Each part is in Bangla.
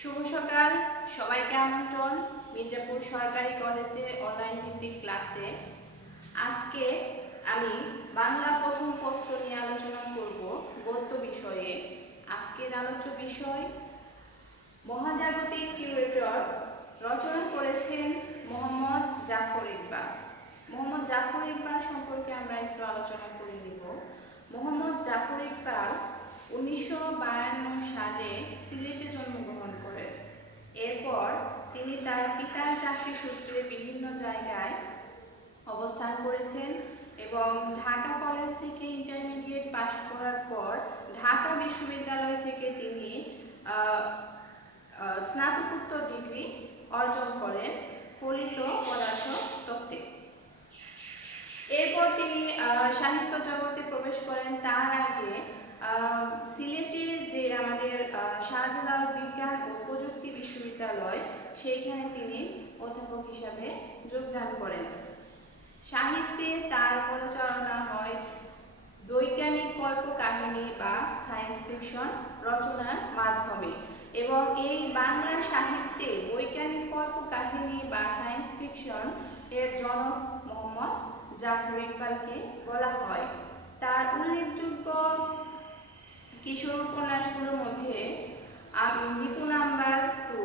শুভ সকাল সবাইকে আমন্ত্রণ মির্জাপুর সরকারি কলেজে অনলাইন ভিত্তিক ক্লাসে। আজকে আমি বাংলা প্রথম পত্র নিয়ে আলোচনা করব গদ্য বিষয়ে। আজকের আলোচ্য বিষয় মহাজাগতিক কিউরেটর, রচনা করেছেন মোহাম্মদ জাফর ইকবাল। মোহাম্মদ জাফর ইকবাল সম্পর্কে আমরা একটু আলোচনা করে নিব। মোহাম্মদ জাফর ইকবাল 1952 সালে সিলেটে জন্মগ্রহণ করেন। এরপর তিনি তার পিতার চাকরি সূত্রে বিভিন্ন জায়গায় অবস্থান করেছেন এবং ঢাকা কলেজ থেকে ইন্টারমিডিয়েট পাশ করার পর ঢাকা বিশ্ববিদ্যালয় থেকে তিনি স্নাতকোত্তর ডিগ্রি অর্জন করেন ফলিত পদার্থ তত্ত্বে। এরপর তিনি সাহিত্য জগতে প্রবেশ করেন। তার আগে সিলেটের যে আমাদের শাহজালাল বিজ্ঞান ও প্রযুক্তি বিশ্ববিদ্যালয়, সেইখানে তিনি অধ্যাপক হিসাবে যোগদান করেন। সাহিত্যে তার পদচারণা হয় বৈজ্ঞানিক কল্পকাহিনী বা সায়েন্স ফিকশন রচনার মাধ্যমে, এবং এই বাংলা সাহিত্যে বৈজ্ঞানিক কল্পকাহিনী বা সায়েন্স ফিকশন এর জনক মোহাম্মদ জাফর ইকবালকে বলা হয়। তার উল্লেখযোগ্য কিশোর উপন্যাসগুলোর মধ্যে দীপু নাম্বার 2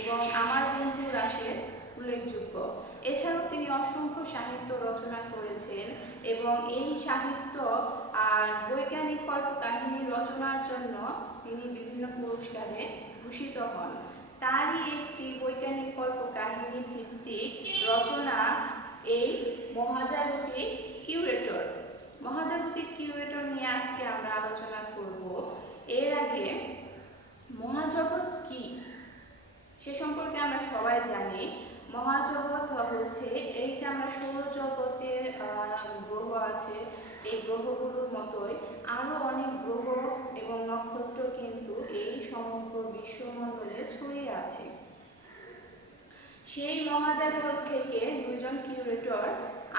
এবং আমার বন্ধু রাশেদ উল্লেখযোগ্য। এছাড়াও তিনি অসংখ্য সাহিত্য রচনা করেছেন এবং এই সাহিত্য আর বৈজ্ঞানিক কল্পকাহিনী রচনার জন্য তিনি বিভিন্ন পুরস্কারে ভূষিত হন। তারই একটি বৈজ্ঞানিক কল্পকাহিনী ভিত্তিক রচনা এই মহাজাগতিক কিউরেটর। মহাজাগতিক কিউরেটর নিয়ে আজকে আমরা আলোচনা করব। এর আগে মহাজগৎ কি সে সম্পর্কে আমরা সবাই জানি। মহাজগৎ হচ্ছে এই যে আমরা সৌরজগতের গ্রহ আছে, এই গ্রহগুলোর মতোই আরো অনেক গ্রহ এবং নক্ষত্র কিন্তু এই সমগ্র বিশ্বমণ্ডলে ছড়িয়ে আছে। সেই মহাজাগত থেকে দুইজন কিউরেটর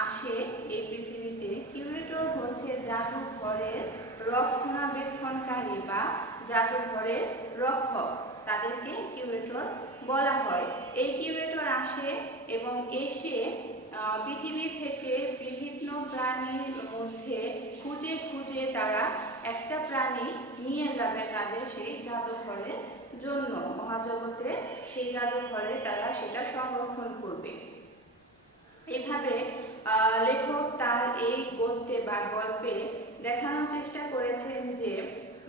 আসে এই পৃথিবীতে। কিউরেটর হচ্ছে জাদুঘরের রক্ষণাবেক্ষণকারী বা জাদুঘরের রক্ষক, তাদেরকে কিউরেটর বলা হয়। এই কিউরেটর আসে এবং এসে পৃথিবী থেকে বিভিন্ন প্রাণীর মধ্যে খুঁজে খুঁজে তারা একটা প্রাণী নিয়ে যাবে তাদের সেই জাদুঘরের জন্য। মহাজগতে সেই জাদুঘরে তারা সেটা সংরক্ষণ করবে। এভাবে লেখক তার এই গদ্যে বা গল্পে দেখানোর চেষ্টা করেছেন যে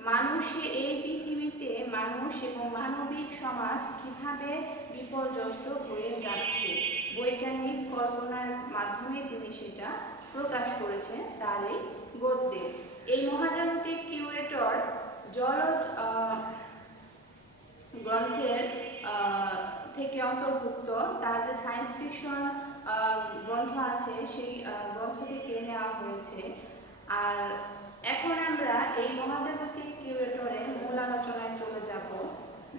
মানুষে এই পৃথিবীতে মানুষ এবং মানবিক সমাজ কিভাবে বিপর্যস্ত হয়ে যাচ্ছে। বৈজ্ঞানিক কল্পনার মাধ্যমে তিনি সেটা প্রকাশ করেছেন তার এই গদ্যে। এই মহাজাগতিক কিউরেটর জলজ গ্রন্থের থেকে অন্তর্ভুক্ত। তার যে সায়েন্স ফিকশন গ্রন্থ আছে সেই গ্রন্থ থেকে নেওয়া হয়েছে। আর এখন আমরা এই মহাজাগতিক কিউরেটরের মূল আলোচনায় চলে যাব।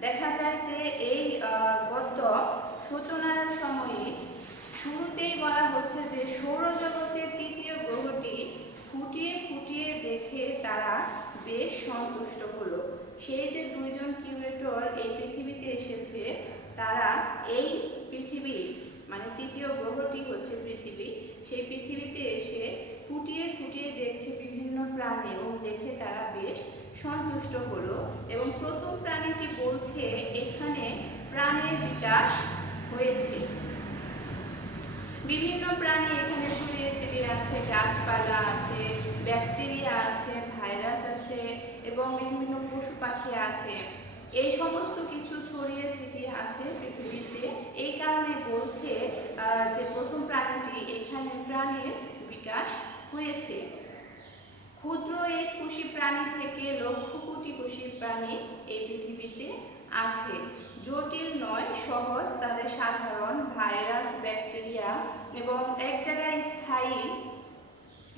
দেখা যায় যে এই গদ্য সূচনার সময়ে শুরুতেই বলা হচ্ছে যে সৌরজগতের তৃতীয় গ্রহটি খুঁটিয়ে খুঁটিয়ে দেখে তারা বেশ সন্তুষ্ট হলো। সেই যে দুইজন কিউরেটর এই পৃথিবীতে এসেছে, তারা এই পৃথিবী মানে তৃতীয় গ্রহটি হচ্ছে পৃথিবী, সেই পৃথিবীতে এসে খুঁটিয়ে খুঁটিয়ে দেখছে বিভিন্ন প্রাণী এবং দেখে তারা বেশ সন্তুষ্ট হলো। এবং প্রথম প্রাণীটি বলছে এখানে প্রাণের বিকাশ হয়েছে। বিভিন্ন প্রাণী এখানে ছড়িয়ে ছিটিয়ে আছে, গাছপালা আছে, ব্যাকটেরিয়া আছে, ভাইরাস আছে এবং বিভিন্ন পশু পাখি আছে। এই সমস্ত কিছু ছড়িয়ে ছিটিয়ে আছে পৃথিবীতে। এই কারণে বলছে যে প্রথম প্রাণীটি এখানে প্রাণের বিকাশ হয়েছে। ক্ষুদ্র এই কোষী প্রাণী থেকে লক্ষ কোটি কোষী প্রাণী এই পৃথিবীতে আছে। জটিল নয়, সহজ, তাদের সাধারণ ভাইরাস, ব্যাকটেরিয়া এবং এক জায়গায় স্থায়ী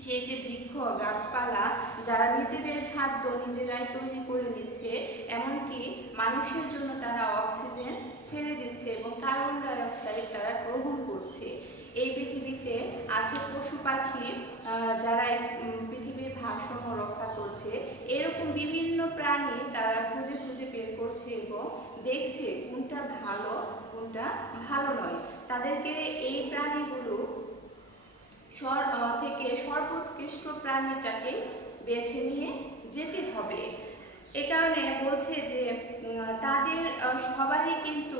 সেই যে বৃক্ষ, গাছপালা, যারা নিজেদের খাদ্য নিজেরাই তৈরি করে নিচ্ছে, এমনকি মানুষের জন্য তারা অক্সিজেন ছেড়ে দিচ্ছে এবং কার্বন ডাই অক্সাইড তারা গ্রহণ করছে। এই পৃথিবীতে আছে পশু পাখি যারা ভারসাম্য রক্ষা করছে। এরকম বিভিন্ন প্রাণী তারা খুঁজে খুঁজে বের করছে এবং দেখছে কোনটা ভালো কোনটা ভালো নয়। তাদেরকে এই প্রাণীগুলো থেকে সর্বোৎকৃষ্ট প্রাণীটাকে বেছে নিয়ে যেতে হবে। এ কারণে বলছে যে তাদের সবারই কিন্তু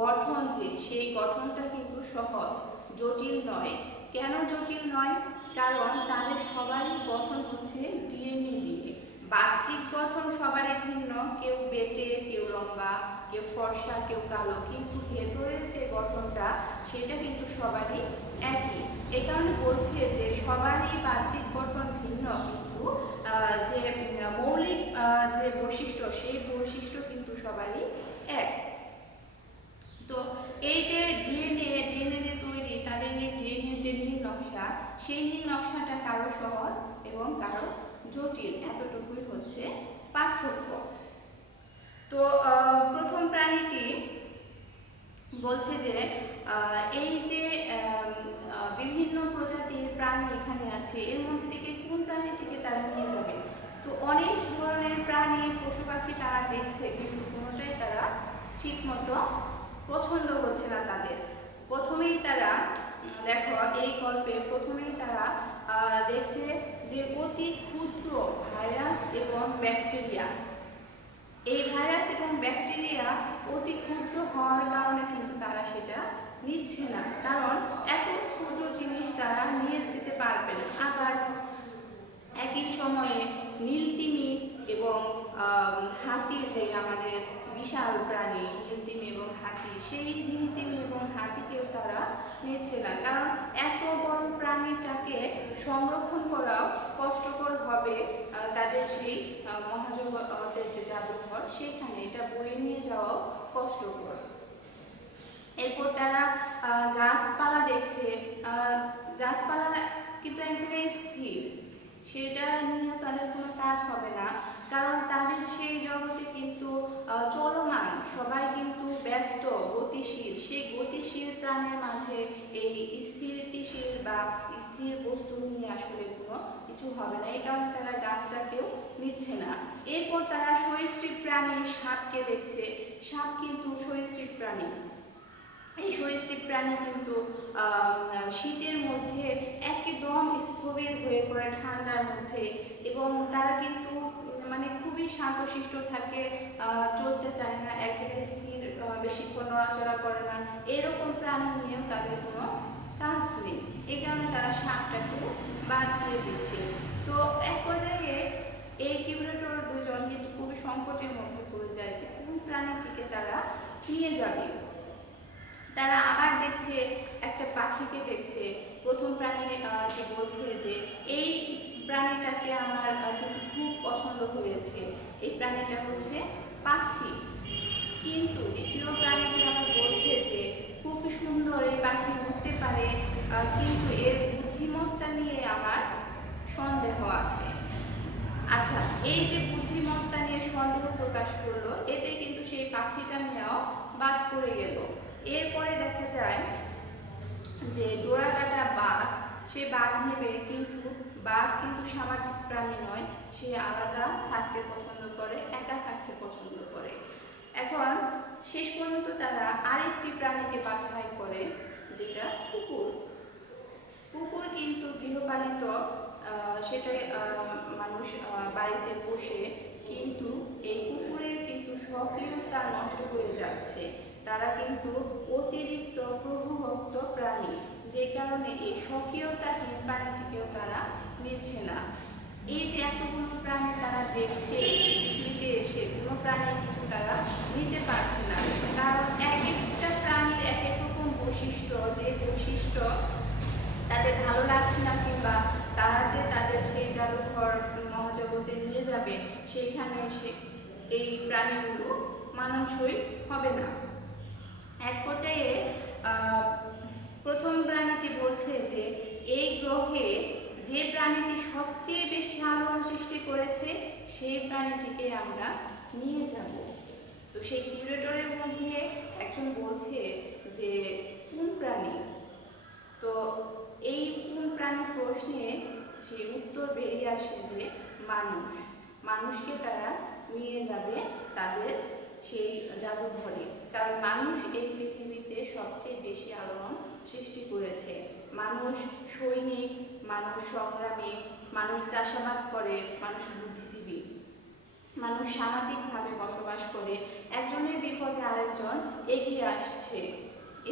গঠন যে সেই গঠনটা কিন্তু সহজ, জটিল নয়। কেন জটিল নয়? কারণ তাদের সবারই গঠন হচ্ছে ডিএনএ দিয়ে। বাহ্যিক গঠন সবারই ভিন্ন, কেউ বেটে, কেউ লম্বা, কেউ ফর্সা, কেউ কালো, কিন্তু ভেতরের যে গঠনটা সেটা কিন্তু সবারই একই। এ কারণে বলছে যে সবারই বাহ্যিক গঠন ভিন্ন, কিন্তু যে মৌলিক যে বৈশিষ্ট্য সেই বৈশিষ্ট্য কিন্তু সবারই এক। তো এই যে ডিএনএ দিয়ে তৈরি, তাদের যে ডিএনএ যে নীল নকশা, সেই নীল নকশাটা কারো সহজ এবং কারো জটিল, এতটুকুই হচ্ছে পার্থক্য। তো প্রথম প্রাণীটি বলছে যে এই যে বিভিন্ন প্রজাতির প্রাণী এখানে আছে, এর মধ্যে থেকে কোন প্রাণীটিকে তারা নিয়ে যাবে। তো অনেক ধরনের প্রাণী পশু পাখি তারা দেখছে, কিন্তু কোনোটাই তারা ঠিক মতো পছন্দ হচ্ছে না তাদের। প্রথমেই তারা দেখো এই গল্পে প্রথমেই তারা দেখছে যে অতি ক্ষুদ্র ভাইরাস এবং ব্যাকটেরিয়া। এই ভাইরাস এবং ব্যাকটেরিয়া অতি ক্ষুদ্র হওয়ার কারণে কিন্তু তারা সেটা নিচ্ছে না, কারণ এত ক্ষুদ্র জিনিস তারা নিয়ে যেতে পারবে না। আবার একই সময়ে নীলতিমি এবং হাতি, যে আমাদের বিশাল প্রাণী নীলতিমি এবং হাতি, সেই নীলতিমি এবং হাতিকেও তারা নিচ্ছে না, কারণ এত বড় প্রাণীটাকে সংরক্ষণ করাও কষ্টকর হবে তাদের সেই মহাজগতের যে জাদুঘর সেখানে, এটা বয়ে নিয়ে যাওয়াও কষ্টকর। এরপর তারা গাছপালা দেখছে, গাছপালা কিন্তু এক জায়গায় স্থির, সেটা নিয়ে তাদের কোনো কাজ হবে না, কারণ তাদের সেই জগতে কিন্তু চলমান, সবাই কিন্তু ব্যস্ত, গতিশীল। সেই গতিশীল প্রাণের মাঝে এই স্থিতিশীল বা স্থির বস্তু নিয়ে আসলে কোনো কিছু হবে না, এই কারণে তারা গাছটাকেও নিচ্ছে না। এরপর তারা সরীসৃপ প্রাণী সাপকে দেখছে, সাপ কিন্তু সরীসৃপ প্রাণী। এই সরীসৃপ প্রাণী কিন্তু শীতের মধ্যে একদম স্থবির হয়ে পড়ে ঠান্ডার মধ্যে, এবং তারা কিন্তু মানে খুবই শান্তশিষ্ট থাকে, চলতে চায় না, এক জায়গায় স্থির, বেশিক্ষণ নড়াচড়া করে না। এরকম প্রাণী নিয়েও তাদের কোনো কাজ নেই, এই কারণে তারা সাপটাকেও বাদ দিয়ে দিচ্ছে। তো এক পর্যায়ে এই কিউরেটর দুজন কিন্তু খুবই সংকটের মধ্যে পড়ে যায় যে কোন প্রাণীটিকে তারা নিয়ে যাবে। তারা আবার দেখছে একটা পাখিকে দেখছে। প্রথম প্রাণীটি বলছে যে এই প্রাণীটাকে আমার কিন্তু খুব পছন্দ হয়েছে, এই প্রাণীটা হচ্ছে পাখি। কিন্তু দ্বিতীয় প্রাণীটি আবার বলছে যে খুব সুন্দর, এই পাখি উঠতে পারে, কিন্তু এর বুদ্ধিমত্তা নিয়ে আমার সন্দেহ আছে। আচ্ছা, এই যে বুদ্ধিমত্তা নিয়ে সন্দেহ প্রকাশ করলো, এতে কিন্তু সেই পাখিটা নিয়েও বাদ পড়ে গেল। এরপরে দেখা যায় যে ডোরাকাটা বাঘ, সে বাঘ নেবে, কিন্তু বাঘ কিন্তু সামাজিক প্রাণী নয়, সে আলাদা থাকতে পছন্দ করে, একা থাকতে পছন্দ করে। এখন শেষ পর্যন্ত তারা আরেকটি প্রাণীকে বাছাই করে, যেটা কুকুর। কুকুর কিন্তু গৃহপালিত, সেটাই মানুষ বাড়িতে পোষে, কিন্তু এই কুকুরের কিন্তু স্বকীয়তা নষ্ট হয়ে যাচ্ছে। তারা কিন্তু অতিরিক্ত প্রভুভক্ত প্রাণী, যে কারণে এই স্বকীয়তাহীন প্রাণীটিকেও তারা নিচ্ছে না। এই যে এতগুলো প্রাণী তারা দেখছে পৃথিবীতে এসে, কোনো প্রাণী কিন্তু তারা নিতে পারছে না, কারণ এক একটা প্রাণীর এক এক রকম বৈশিষ্ট্য, যে বৈশিষ্ট্য তাদের ভালো লাগছে না, কিংবা তারা যে তাদের সেই জাদুঘর মহাজগতে নিয়ে যাবে সেইখানে এসে এই প্রাণীগুলো মানানসই হবে না। এক পর্যায়ে প্রথম প্রাণীটি বলছে যে এই গ্রহে যে প্রাণীটি সবচেয়ে বেশি আলোড়ন সৃষ্টি করেছে সেই প্রাণীটিকে আমরা নিয়ে যাব। তো সেই কিউরেটরের মধ্যে একজন বলছে যে কোন প্রাণী, তো এই কোন প্রাণী প্রশ্নে সেই উত্তর বেরিয়ে আসে যে মানুষ। মানুষকে তারা নিয়ে যাবে তাদের সেই জাদুঘরে, কারণ মানুষ এই পৃথিবীতে সবচেয়ে বেশি আলোড়ন সৃষ্টি করেছে। মানুষ সৈনিক, মানুষ সংগ্রামী, মানুষ চাষাবাদ করে, মানুষ বুদ্ধিজীবী, মানুষ সামাজিকভাবে বসবাস করে, একজনের বিপদে আরেকজন এগিয়ে আসছে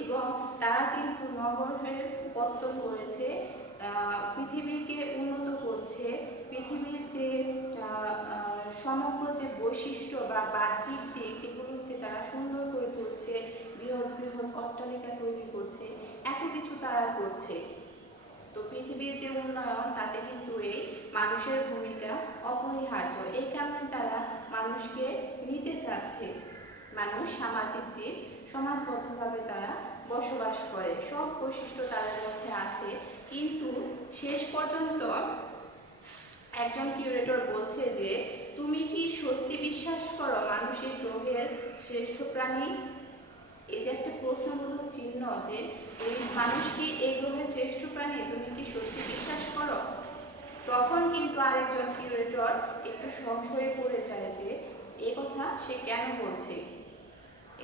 এবং তারা কিন্তু নগরের পত্তন করেছে, পৃথিবীকে উন্নত করছে, পৃথিবীর যে সমগ্র যে বৈশিষ্ট্য বা বাহ্যিক দিক এগুলোকে তারা সুন্দর করে তুলছে, বৃহৎ বৃহৎ অট্টালিকা তৈরি করছে, এত কিছু তারা করছে। তো পৃথিবীর যে উন্নয়ন তাতে কিন্তু এই মানুষের ভূমিকা অপরিহার্য। এই কারণে তারা মানুষকে নিতে চাচ্ছে। মানুষ সামাজিক জীব, সমাজবদ্ধভাবে তারা বসবাস করে, সব বৈশিষ্ট্য তাদের মধ্যে আছে। কিন্তু শেষ পর্যন্ত একজন কিউরেটর বলছে যে তুমি কি সত্যি বিশ্বাস করো মানুষ এই গ্রহের শ্রেষ্ঠ প্রাণী? এই যে একটা প্রশ্নবোধক চিহ্ন যে এই মানুষ কি এই গ্রহের শ্রেষ্ঠ প্রাণী, তুমি কি সত্যি বিশ্বাস করো? তখন কিন্তু আরেকজন কিউরেটর একটু সংশয়ে পড়ে যায় যে এই কথা সে কেন বলছে।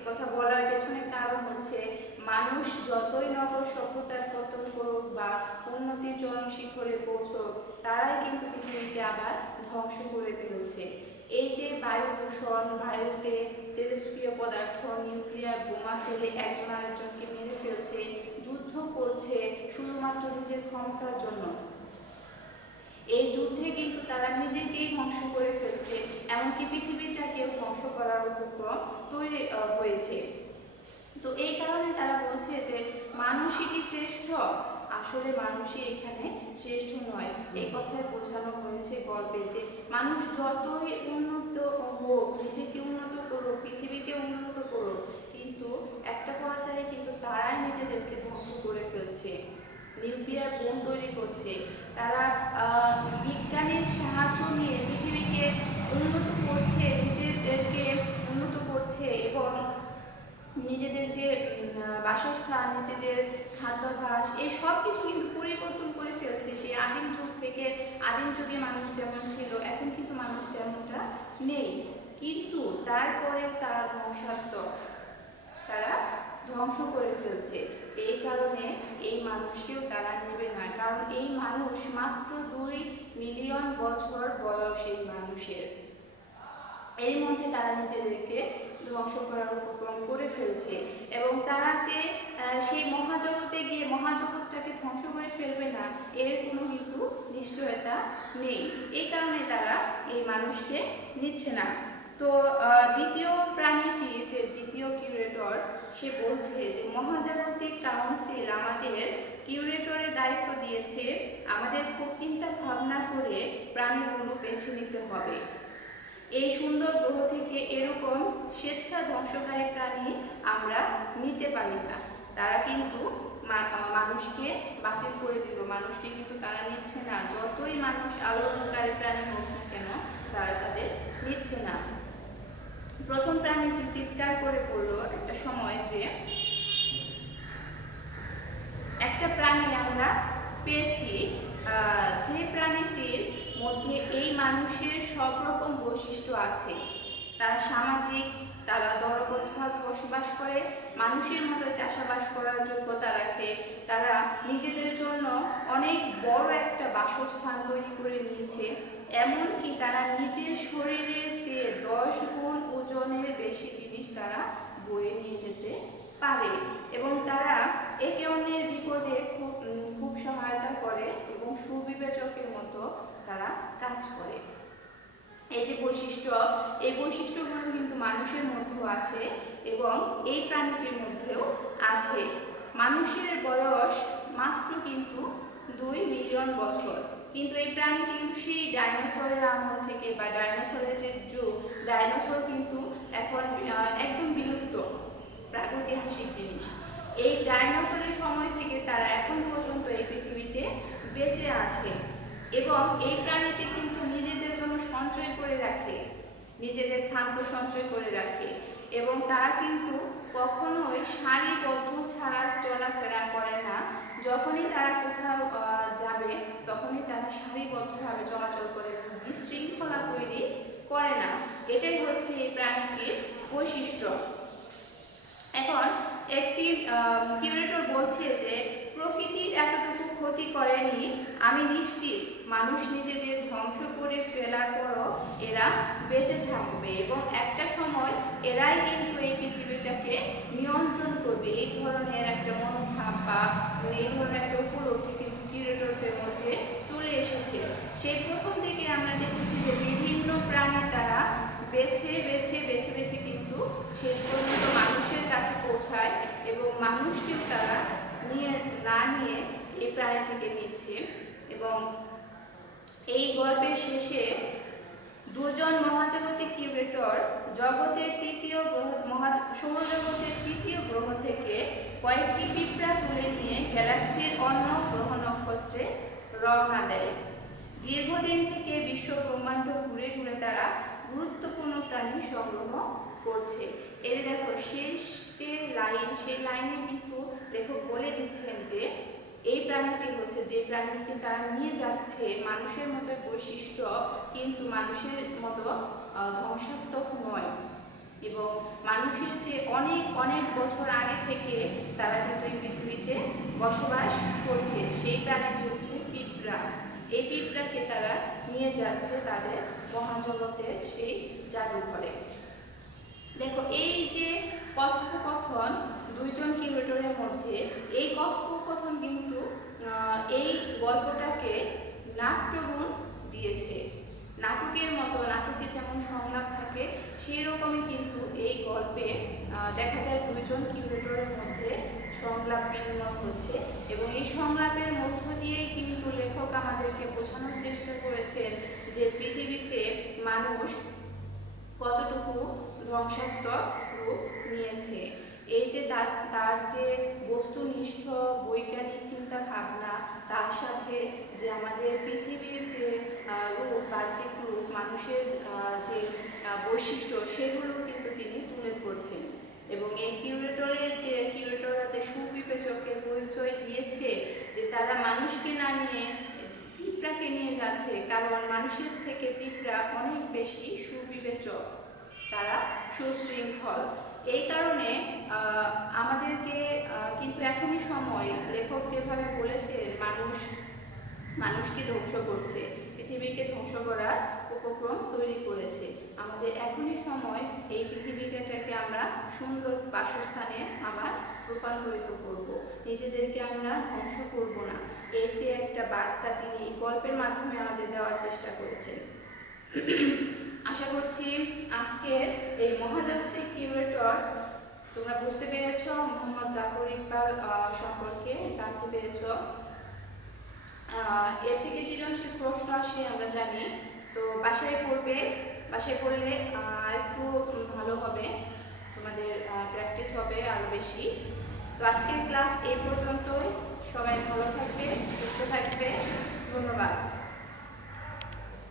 কথা বলার পেছনে কারণ হচ্ছে মানুষ যতই নগর সভ্যতার পতন করুক বা উন্নতির চরম শিখরে পৌঁছুক, তারাই কিন্তু পৃথিবীকে আবার ধ্বংস করে ফেলছে। এই যে বায়ু দূষণ, বায়ুতে তেজস্ক্রিয় পদার্থ, নিউক্লিয়ার বোমা ফেলে একজন আরেকজনকে মেরে ফেলছে, যুদ্ধ করছে শুধুমাত্র নিজের ক্ষমতার জন্য। এই যুদ্ধে কিন্তু তারা নিজেকেই ধ্বংস করে ফেলছে, এমনকি পৃথিবীটাকেও ধ্বংস করার উপক্রম তৈরি হয়েছে। তো এই কারণে তারা বলছে যে মানুষই কি শ্রেষ্ঠ? আসলে মানুষই এখানে শ্রেষ্ঠ নয়। এই কথায় বোঝানো হয়েছে গল্পে যে মানুষ যতই উন্নত হোক, নিজেকে উন্নত করুক, পৃথিবীকে উন্নত করুক, কিন্তু একটা পর্যায়ে কিন্তু তারাই নিজেদেরকে ধ্বংস করে ফেলছে, নিউক্লিয়ার বোম তৈরি করছে। তারা বিজ্ঞানের সাহায্য নিয়ে পৃথিবীকে উন্নত করছে, নিজেদেরকে উন্নত করছে এবং নিজেদের যে বাসস্থান, নিজেদের খাদ্যাভ্যাস, এই সব কিছু কিন্তু পরিবর্তন করে ফেলছে। সেই আদিম যুগ থেকে, আদিম যুগে মানুষ যেমন ছিল এখন কিন্তু মানুষ তেমনটা নেই, কিন্তু তারপরেও তারা ধ্বংসাত্মক, তারা ধ্বংস করে ফেলছে। এই কারণে এই মানুষকেও তারা নেবে না, কারণ এই মানুষ মাত্র 2 মিলিয়ন বছর বয়স এই মানুষের। এর মধ্যে তারা নিজেদেরকে ধ্বংস করার উপক্রম করে ফেলছে এবং তারা যে সেই মহাজগতে গিয়ে মহাজগৎটাকে ধ্বংস করে ফেলবে না, এর কোনো কিন্তু নিশ্চয়তা নেই। এই কারণে তারা এই মানুষকে নিচ্ছে না। তো দ্বিতীয় প্রাণীটি, যে দ্বিতীয় কিউরেটর, সে বলছে যে মহাজাগতিক কাউন্সিল আমাদের কিউরেটরের দায়িত্ব দিয়েছে, আমাদের খুব চিন্তা ভাবনা করে প্রাণীগুলো বেছে নিতে হবে। এই সুন্দর গ্রহ থেকে এরকম স্বেচ্ছা ধ্বংসকারী প্রাণী আমরা নিতে পারি না। তারা কিন্তু মানুষকে বাতিল করে দিল, মানুষকে কিন্তু তারা নিচ্ছে না। যতই মানুষ আলোড়নকারী প্রাণী হোক না কেন, তারা তাদের নিচ্ছে না। প্রথম প্রাণীটি চিৎকার করে বলল একটা সময় যে একটা প্রাণী আমরা পেয়েছি, যে প্রাণীটির মধ্যে এই মানুষের সব রকম বৈশিষ্ট্য আছে। তারা সামাজিক, তারা দলবদ্ধভাবে বসবাস করে, মানুষের মতো চাষাবাস করার যোগ্যতা রাখে, তারা নিজেদের জন্য অনেক বড় একটা বাসস্থান তৈরি করে নিয়েছে, এমনকি তারা নিজের শরীরের চেয়ে 10 গুণ ওজনের বেশি জিনিস তারা বয়ে নিয়ে যেতে পারে এবং তারা একে অন্যের বিপদে খুব সহায়তা করে এবং সুবিবেচকের মতো তারা কাজ করে। এই যে বৈশিষ্ট্য, এই বৈশিষ্ট্যগুলো কিন্তু মানুষের মধ্যেও আছে এবং এই প্রাণীটির মধ্যেও আছে। মানুষের বয়স মাত্র কিন্তু 2 মিলিয়ন বছর, কিন্তু এই প্রাণীটি কিন্তু সেই ডাইনোসরের আমল থেকে, বা ডাইনোসরের যে যুগ, ডাইনোসর কিন্তু এখন একদম বিলুপ্ত প্রাগৈতিহাসিক জিনিস। এই ডাইনোসরের সময় থেকে তারা এখন পর্যন্ত এই পৃথিবীতে বেঁচে আছে এবং এই প্রাণীটি কিন্তু নিজেদের জন্য সঞ্চয় করে রাখে, নিজেদের খাদ্য সঞ্চয় করে রাখে এবং তারা কিন্তু কখনোই সারিবদ্ধ ছাড়া চলাফেরা করে না। যখনই তারা কোথাও যাবে তখনই তারা সারিবদ্ধভাবে চলাচল করে, বিশৃঙ্খলা তৈরি করে না। এটাই হচ্ছে এই প্রাণীটির বৈশিষ্ট্য। এখন একটি কিউরেটর বলছে যে প্রকৃতির এতটুকু ক্ষতি করেনি, আমি নিশ্চিত মানুষ নিজেদের ধ্বংস করে ফেলার পরও এরা বেঁচে থাকবে এবং একটা সময় এরাই কিন্তু এই পৃথিবীটাকে নিয়ন্ত্রণ করবে। এই ধরনের একটা মনোভাব বা এই ধরনের একটা উপলব্ধি কিন্তু কিউরেটরদের মধ্যে চলে এসেছে। সেই প্রথম থেকে আমরা দেখেছি যে বিভিন্ন প্রাণী তারা বেছে বেছে বেছে বেছে কিন্তু শেষ পর্যন্ত মানুষের কাছে পৌঁছায় এবং মানুষকেও তারা না নিয়ে এই প্রাণীটিকে নিচ্ছে। এবং এই গল্পের শেষে দুজন মহাজাগতিক কিউরেটর জগতের তৃতীয় গ্রহ সৌরজগতের তৃতীয় গ্রহ থেকে কয়েকটি পিঁপড়া তুলে নিয়ে গ্যালাক্সির অন্য গ্রহ নক্ষত্রে রওনা দেয়। দীর্ঘদিন থেকে বিশ্ব ব্রহ্মাণ্ড ঘুরে ঘুরে তারা গুরুত্বপূর্ণ প্রাণী সংগ্রহ করছে। এই দেখো শেষ যে লাইন, সেই লাইনে কিন্তু লেখক বলে দিচ্ছেন যে এই প্রাণীটি হচ্ছে যে প্রাণীকে তারা নিয়ে যাচ্ছে মানুষের মতো বৈশিষ্ট্য, কিন্তু মানুষের মতো ধ্বংসাত্মক নয় এবং মানুষের যে অনেক অনেক বছর আগে থেকে তারা কিন্তু এই পৃথিবীতে বসবাস করছে। সেই প্রাণীটি হচ্ছে পিঁপড়া। এই পিঁপড়াকে তারা নিয়ে যাচ্ছে তাদের মহাজগতের সেই জাদুঘরে। দেখো এই যে কথোপকথন দুইজন কিউরেটরের মধ্যে, এই কথোপকথন কিন্তু এই গল্পটাকে নাট্যগুণ দিয়েছে। নাটকের মতো, নাটকে যেমন সংলাপ থাকে সেই রকমই কিন্তু এই গল্পে দেখা যায় দুইজন কিউরেটরের মধ্যে সংলাপ বিনিময় হচ্ছে এবং এই সংলাপের মধ্য দিয়েই কিন্তু লেখক আমাদেরকে বোঝানোর চেষ্টা করেছেন যে পৃথিবীতে মানুষ কতটুকু ধ্বংসাত্মক রূপ নিয়েছে। এই যে তার যে বস্তুনিষ্ঠ বৈজ্ঞানিক চিন্তা ভাবনা, তার সাথে যে আমাদের পৃথিবীর যে রূপ, বাহ্যিক রূপ, মানুষের যে বৈশিষ্ট্য, সেগুলো কিন্তু তিনি তুলে ধরছেন। এবং এই কিউরেটররা যে সুবিবেচকের পরিচয় দিয়েছে যে তারা মানুষকে না নিয়ে পিঁপড়াকে নিয়ে যাচ্ছে, কারণ মানুষের থেকে পিঁপড়া অনেক বেশি সুবিবেচক, তারা সুশৃঙ্খল। এই কারণে আমাদেরকে কিন্তু এখনই সময়, লেখক যেভাবে বলেছে মানুষকে ধ্বংস করছে, পৃথিবীকে ধ্বংস করার উপক্রম তৈরি করেছে, আমাদের এখনই সময় এই পৃথিবীটাকে আমরা সুন্দর বাসস্থানে আবার রূপান্তরিত করব, নিজেদেরকে আমরা ধ্বংস করব না। এই যে একটা বার্তা তিনি এই গল্পের মাধ্যমে আমাদের দেওয়ার চেষ্টা করেছেন। আশা করছি আজকের এই মহাজাগতিক কিউরেটর তোমরা বুঝতে পেরেছ, মোহাম্মদ জাফর ইকবাল সম্পর্কে জানতে পেরেছ। এর থেকে সৃজনশীল প্রশ্ন আসে আমরা জানি, তো বাসায় পড়লে একটু ভালো হবে, তোমাদের প্র্যাকটিস হবে আরও বেশি। তো আজকের ক্লাস এই পর্যন্তই। সবাই ভালো থাকবে, সুস্থ থাকবে। ধন্যবাদ।